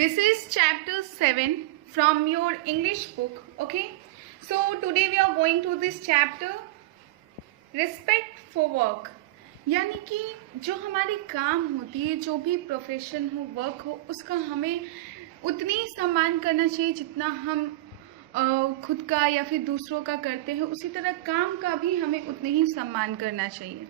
This is chapter 7 from your English book. Okay, so today we are going to this chapter respect for work. यानी कि जो हमारी काम होती है, जो भी प्रोफेशन हो, वर्क हो, उसका हमें उतनी ही सम्मान करना चाहिए जितना हम खुद का या फिर दूसरों का करते हैं। उसी तरह काम का भी हमें उतने ही सम्मान करना चाहिए।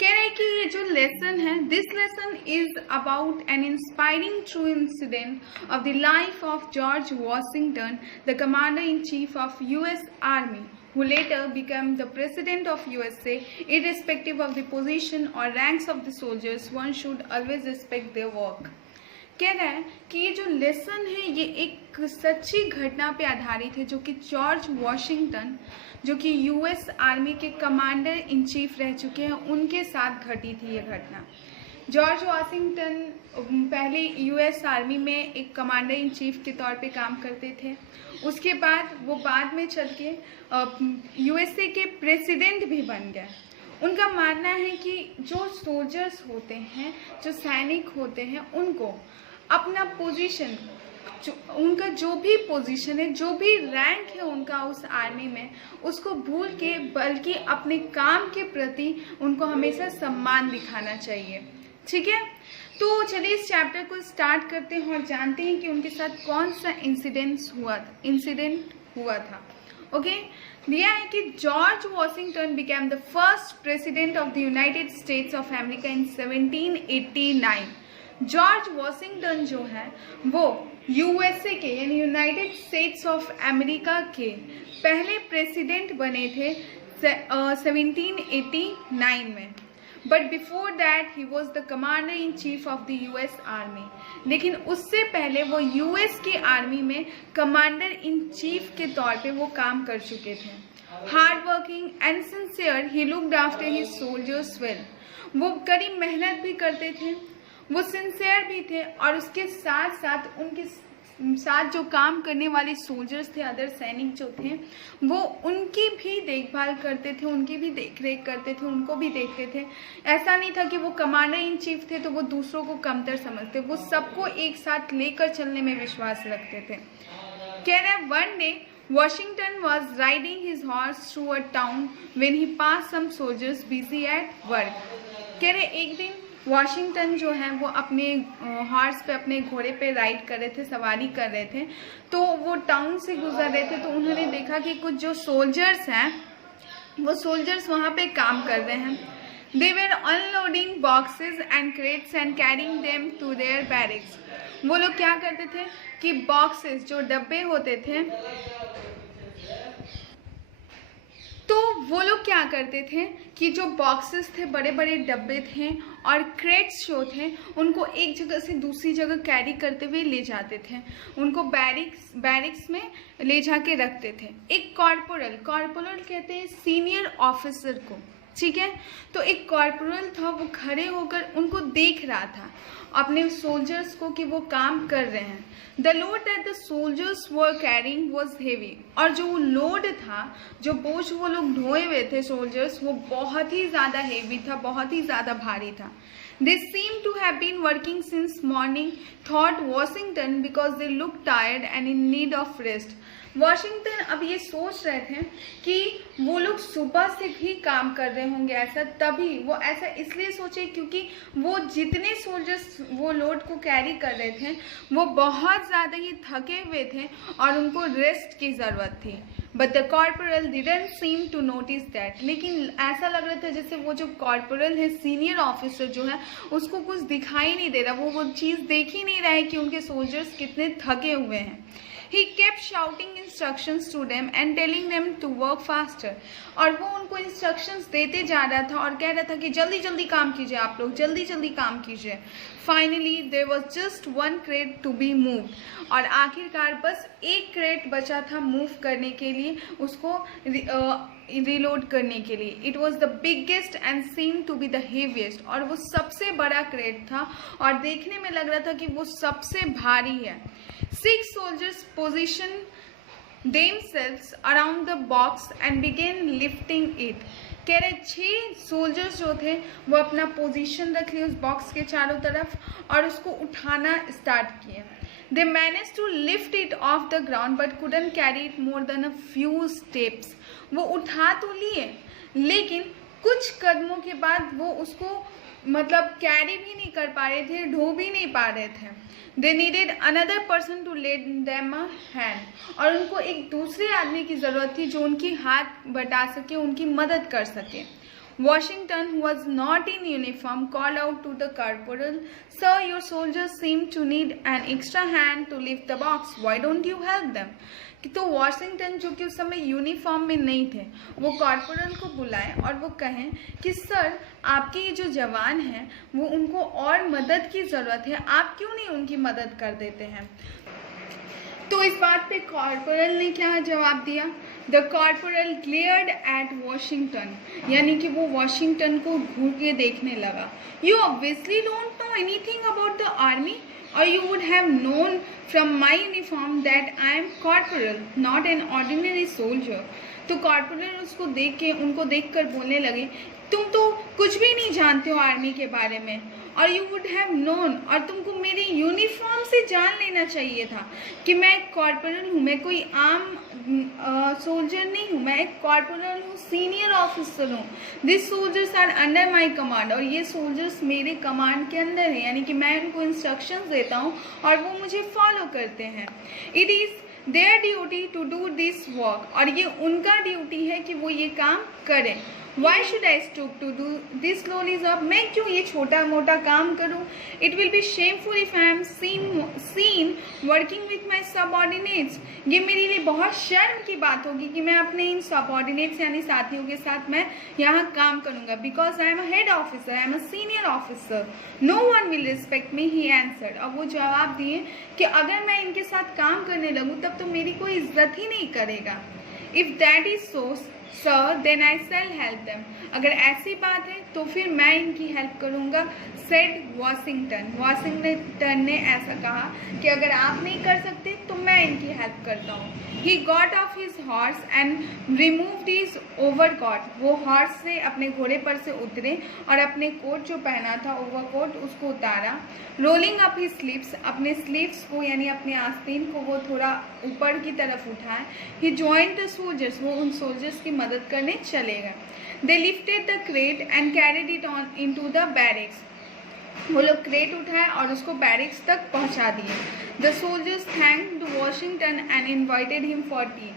कह रहे हैं कि ये जो लेसन है, this lesson is about an inspiring true incident of the life of George Washington, the commander in chief of US army, who later became the president of USA. Irrespective of the position or ranks of the soldiers, one should always respect their work. कह रहा है कि ये जो lesson है ये एक सच्ची घटना पे आधारित है, जो कि जॉर्ज वॉशिंगटन, जो कि यूएस आर्मी के कमांडर इन चीफ रह चुके हैं, उनके साथ घटी थी ये घटना। जॉर्ज वॉशिंगटन पहले यूएस आर्मी में एक कमांडर इन चीफ के तौर पे काम करते थे। उसके बाद वो बाद में चल के यूएसए के प्रेसिडेंट भी बन गए। उनका मानना है कि जो सोल्जर्स होते हैं, जो सैनिक होते हैं, उनको अपना पोजीशन, उनका जो भी पोजीशन है, जो भी रैंक है उनका उस आर्मी में, उसको भूल के बल्कि अपने काम के प्रति उनको हमेशा सम्मान दिखाना चाहिए। ठीक है, तो चलिए इस चैप्टर को स्टार्ट करते हैं और जानते हैं कि उनके साथ कौन सा इंसिडेंट हुआ था। ओके, दिया है कि George Washington became the first president of the United states of America in 1789। George Washington जो है वो यूएसए के यानी यूनाइटेड स्टेट्स ऑफ अमेरिका के पहले प्रेसिडेंट बने थे 1789 में। But before that he was the commander in chief of the US army. लेकिन उससे पहले वो यूएस की आर्मी में कमांडर इन चीफ के तौर पे वो काम कर चुके थे। Hard working and sincere, he looked after his soldiers well. वो कड़ी मेहनत भी करते थे, वो सिंसियर भी थे, और उसके साथ साथ उनके साथ जो काम करने वाले सोल्जर्स थे, अदर सैनिक जो थे, वो उनकी भी देखभाल करते थे, उनकी भी देखरेख करते थे, उनको भी देखते थे। ऐसा नहीं था कि वो कमांडर इन चीफ थे तो वो दूसरों को कमतर समझते, वो सबको एक साथ लेकर चलने में विश्वास रखते थे। कह रहे हैं one day Washington was riding his horse through a town when he passed some soldiers busy at work. कह रहे एक दिन वॉशिंगटन जो है वो अपने हॉर्स पे, अपने घोड़े पे राइड कर रहे थे, सवारी कर रहे थे, तो वो टाउन से गुजर रहे थे, तो उन्होंने देखा कि कुछ जो सोल्जर्स हैं वो सोल्जर्स वहाँ पे काम कर रहे हैं। They were unloading boxes and crates and carrying them to their barracks. वो लोग क्या करते थे कि बॉक्सेस, जो डब्बे होते थे, तो वो लोग क्या करते थे कि जो बॉक्सेस थे, बड़े बड़े डब्बे थे, और क्रेट्स जो थे उनको एक जगह से दूसरी जगह कैरी करते हुए ले जाते थे, उनको बैरिक्स में ले जाके रखते थे। एक कॉर्पोरल कहते हैं सीनियर ऑफिसर को, ठीक है, तो एक कॉर्पोरल था, वो खड़े होकर उनको देख रहा था अपने सोल्जर्स को कि वो काम कर रहे हैं। The load that the soldiers were carrying was heavy, और जो लोड था, जो बोझ वो लोग ढोए हुए थे सोल्जर्स, वो बहुत ही ज़्यादा हेवी था, बहुत ही ज़्यादा भारी था। They seemed to have been working since morning, thought Washington, because they looked tired and in need of rest. Washington अब ये सोच रहे थे कि वो लोग सुबह से भी काम कर रहे होंगे, ऐसा तभी वो ऐसा इसलिए सोचे क्योंकि वो जितने सोल्जर्स वो लोड को कैरी कर रहे थे वो बहुत ज़्यादा ही थके हुए थे और उनको रेस्ट की ज़रूरत थी। But the corporal didn't seem to notice that, लेकिन ऐसा लग रहा था जैसे वो जो कॉर्पोरल है, सीनियर ऑफिसर जो है, उसको कुछ दिखाई नहीं दे रहा, वो चीज़ देख ही नहीं रहा है कि उनके सोल्जर्स कितने थके हुए हैं। He kept shouting instructions to them and telling them to work faster. और वो उनको instructions देते जा रहा था और कह रहा था कि जल्दी जल्दी काम कीजिए, आप लोग जल्दी जल्दी काम कीजिए। Finally, there was just one crate to be moved. और आखिरकार बस एक क्रेट बचा था मूव करने के लिए, उसको रिलोड करने के लिए। It was the biggest and seemed to be the heaviest. और वो सबसे बड़ा क्रेट था और देखने में लग रहा था कि वो सबसे भारी है। 6 soldiers positioned themselves around the box and began lifting it. कह रहे 6 सोल्जर्स जो थे वो अपना पोजीशन रख लिए उस बॉक्स के चारों तरफ और उसको उठाना स्टार्ट किए। They managed to lift it off the ground but couldn't carry it more than a few steps. वो उठा तो लिए लेकिन कुछ कदमों के बाद वो उसको मतलब कैरी भी नहीं कर पा रहे थे, ढो भी नहीं पा रहे थे. They needed another person to lend them a hand. और उनको एक दूसरे आदमी की ज़रूरत थी जो उनकी हाथ बटा सके, उनकी मदद कर सके. Washington, who was not in uniform, called out to the corporal, "Sir, your soldiers seem to need an extra hand to lift the box. Why don't you help them?" तो वॉशिंगटन जो कि उस समय यूनिफॉर्म में नहीं थे, वो corporal को बुलाएं और वो कहें कि सर, आपके ये जो जवान हैं वो उनको और मदद की ज़रूरत है, आप क्यों नहीं उनकी मदद कर देते हैं. तो इस बात पे कॉर्पोरल ने क्या जवाब दिया. The corporal glared at Washington, यानी कि वो वॉशिंगटन को घूर के देखने लगा. You obviously don't know anything about the army, or you would have known from my uniform that I am corporal, not an ordinary soldier. तो कॉर्पोरल उसको देख के उनको देखकर बोलने लगे, तुम तो कुछ भी नहीं जानते हो आर्मी के बारे में, और यू वुड हैव नोन, और तुमको मेरी यूनिफॉर्म से जान लेना चाहिए था कि मैं एक कॉर्पोरल हूँ, मैं कोई आम सोल्जर नहीं हूँ, मैं एक कॉर्पोरल हूँ, सीनियर ऑफिसर हूँ. This soldiers are under my command, और ये सोल्जर्स मेरे कमांड के अंदर हैं, यानी कि मैं उनको इंस्ट्रक्शंस देता हूँ और वो मुझे फॉलो करते हैं. It is their duty to do this work, और ये उनका ड्यूटी है कि वो ये काम करें. Why should I stoop to do this lowly job? मैं क्यों ये छोटा मोटा काम करूँ? It will be shameful if I am seen working with my subordinates. ये मेरे लिए बहुत शर्म की बात होगी कि मैं अपने इन subordinates यानी साथियों के साथ मैं यहाँ काम करूँगा. Because I am a head officer, I am a senior officer. No one will respect me, he answered. अब वो जवाब दिए कि अगर मैं इनके साथ काम करने लगूँ तब तो मेरी कोई इज्जत ही नहीं करेगा. If that is so, sir, then I shall help them. अगर ऐसी बात है तो फिर मैं इनकी हेल्प करूँगा. सेड वॉशिंगटन, वॉशिंगटन ने ऐसा कहा कि अगर आप नहीं कर सकते तो मैं इनकी हेल्प करता हूँ. He got off his horse and removed his overcoat. वो हॉर्स से अपने घोड़े पर से उतरे और अपने कोट जो पहना था ओवरकोट उसको उतारा. रोलिंग अप हिज स्लीव्स, अपने स्लीव्स को यानी अपने आस्तीन को वो थोड़ा ऊपर की तरफ उठाए. ही जॉइंड द सोल्जर्स, वो उन सोल्जर्स की मदद करने चले गए. They lifted the crate and carried it on into the barracks. वो लोग क्रेट उठाए और उसको बैरिक्स तक पहुंचा दिए. The soldiers thanked Washington and invited him for T.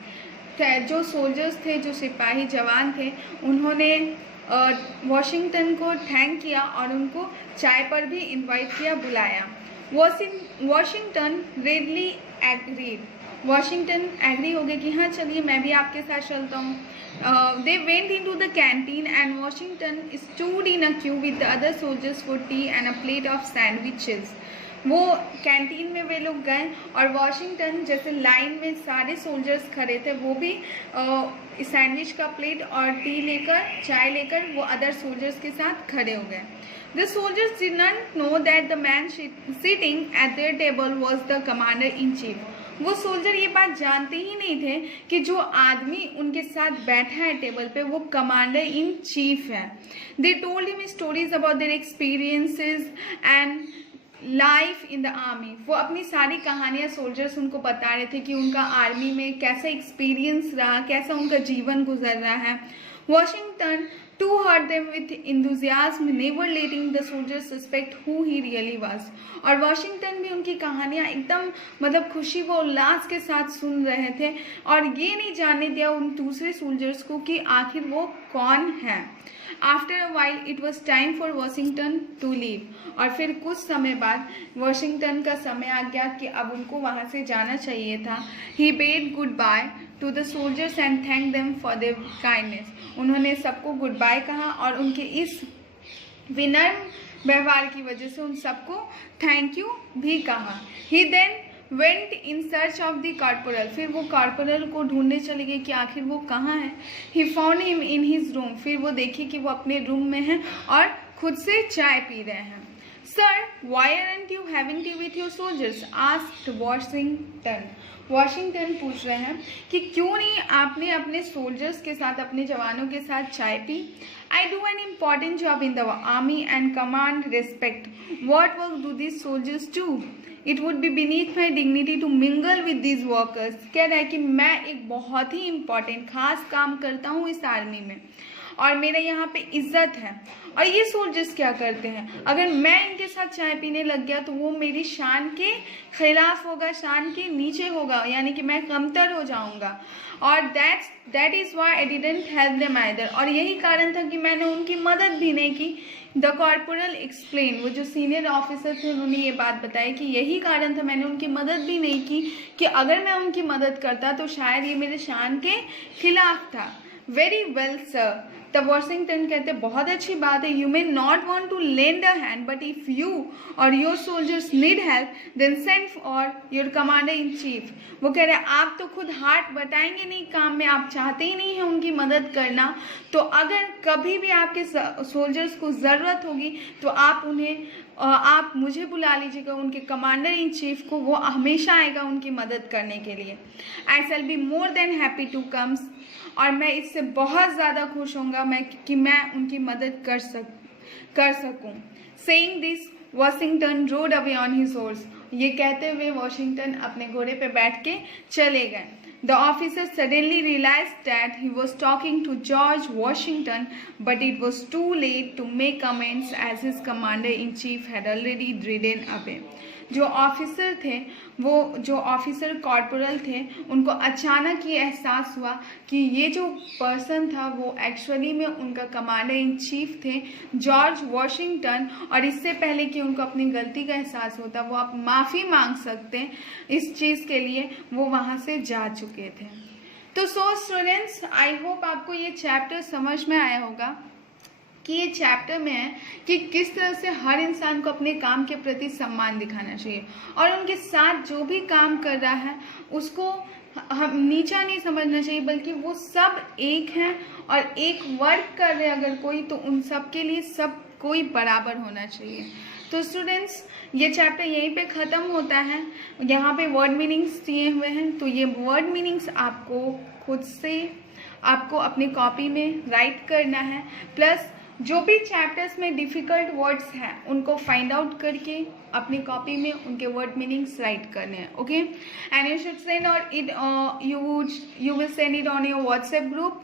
जो सोल्जर्स थे, जो सिपाही जवान थे, उन्होंने वॉशिंगटन को थैंक किया और उनको चाय पर भी इनवाइट किया, बुलाया. Washington readily agreed. Washington agree हो गए कि हाँ चलिए मैं भी आपके साथ चलता हूँ. They went into the canteen and Washington stood in a queue with the other soldiers for tea and a plate of sandwiches. वो कैंटीन में वे लोग गए और वॉशिंगटन जैसे लाइन में सारे सोल्जर्स खड़े थे, वो भी सैंडविच का प्लेट और टी लेकर, चाय लेकर वो अदर सोल्जर्स के साथ खड़े हो गए. The soldiers did not know that the man sitting at their table was the commander in chief. वो सोल्जर ये बात जानते ही नहीं थे कि जो आदमी उनके साथ बैठा है टेबल पे वो कमांडर इन चीफ है. They told him stories about their experiences and life in the army. वो अपनी सारी कहानियाँ सोल्जर्स उनको बता रहे थे कि उनका आर्मी में कैसा एक्सपीरियंस रहा, कैसा उनका जीवन गुजर रहा है. Washington too heard them with enthusiasm, never letting the soldiers suspect who he really was. और वॉशिंगटन भी उनकी कहानियाँ एकदम मतलब खुशी व उल्लास के साथ सुन रहे थे और ये नहीं जानने दिया उन दूसरे सोल्जर्स को कि आखिर वो कौन है. After a while it was time for Washington to leave. और फिर कुछ समय बाद वॉशिंगटन का समय आ गया कि अब उनको वहाँ से जाना चाहिए था. He bade goodbye to the soldiers and thanked them for their kindness. उन्होंने सबको गुड बाय कहा और उनके इस विनम्र व्यवहार की वजह से उन सबको थैंक यू भी कहा. He then went in search of the corporal. फिर वो कॉर्पोरल को ढूंढने चले गए कि आखिर वो कहाँ है. He found him in his room. फिर वो देखी कि वो अपने रूम में है और खुद से चाय पी रहे हैं. Sir, why aren't you having tea with your soldiers? asked Washington. Washington पूछ रहे हैं कि क्यों नहीं आपने अपने सोल्जर्स के साथ, अपने जवानों के साथ चाय P. I do an important job in the army and command respect. What work do these soldiers do? It would be beneath my dignity to mingle with these workers. कह रहा है कि मैं एक बहुत ही इम्पॉर्टेंट खास काम करता हूँ इस आर्मी में और मेरा यहाँ पे इज्जत है। और ये सोल्जर्स क्या करते हैं, अगर मैं इनके साथ चाय पीने लग गया तो वो मेरी शान के खिलाफ होगा, शान के नीचे होगा, यानी कि मैं कमतर हो जाऊंगा। और that is why I didn't help them either, और यही कारण था कि मैंने उनकी मदद भी नहीं की। द कॉर्पोरल एक्सप्लेन, वो जो सीनियर ऑफिसर थे उन्होंने ये बात बताई कि यही कारण था, मैंने उनकी मदद भी नहीं की कि अगर मैं उनकी मदद करता तो शायद ये मेरे शान के खिलाफ था। वेरी वेल सर, तब वॉशिंगटन कहते बहुत अच्छी बात है, you may not want to lend a hand but if you और your soldiers need help then send for your commander in chief. वो कह रहे हैं आप तो खुद हाथ बटाएंगे नहीं काम में, आप चाहते ही नहीं हैं उनकी मदद करना, तो अगर कभी भी आपके सोल्जर्स को ज़रूरत होगी तो आप मुझे बुला लीजिएगा, उनके कमांडर इन चीफ को, वो हमेशा आएगा उनकी मदद करने के लिए। I shall be more than happy to comes, और मैं इससे बहुत ज़्यादा खुश होऊंगा कि मैं उनकी मदद कर सकूं। Saying this Washington road away on his horse, ये कहते हुए वॉशिंगटन अपने घोड़े पे बैठ के चले गए। The officer suddenly realized that he was talking to George Washington, but it was too late to make comments as his commander-in-chief had already ridden away. जो ऑफिसर थे, वो जो ऑफिसर कॉर्पोरल थे, उनको अचानक ये एहसास हुआ कि ये जो पर्सन था वो एक्चुअली में उनका कमांडर इन चीफ थे जॉर्ज वॉशिंगटन, और इससे पहले कि उनको अपनी गलती का एहसास होता, वो आप माफ़ी मांग सकते इस चीज़ के लिए, वो वहाँ से जा चुके थे। तो सो स्टूडेंट्स, आई होप आपको ये चैप्टर समझ में आया होगा कि ये चैप्टर में है कि किस तरह से हर इंसान को अपने काम के प्रति सम्मान दिखाना चाहिए और उनके साथ जो भी काम कर रहा है उसको हम नीचा नहीं समझना चाहिए, बल्कि वो सब एक हैं और एक वर्क कर रहे हैं अगर कोई, तो उन सब के लिए सब कोई बराबर होना चाहिए। तो स्टूडेंट्स, ये चैप्टर यहीं पे ख़त्म होता है। यहाँ पे वर्ड मीनिंग्स दिए हुए हैं, तो ये वर्ड मीनिंग्स आपको खुद से आपको अपनी कॉपी में राइट करना है, प्लस जो भी चैप्टर्स में डिफ़िकल्ट वर्ड्स हैं उनको फाइंड आउट करके अपनी कॉपी में उनके वर्ड मीनिंग्स राइट करने हैं। Okay, and you should send और it you will send it on your WhatsApp group,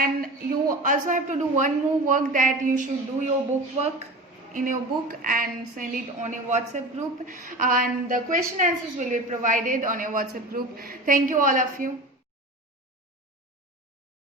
and you also have to do one more work, that you should do your book work in your book and send it on your WhatsApp group, and the question answers will be provided on your WhatsApp group. Thank you all of you.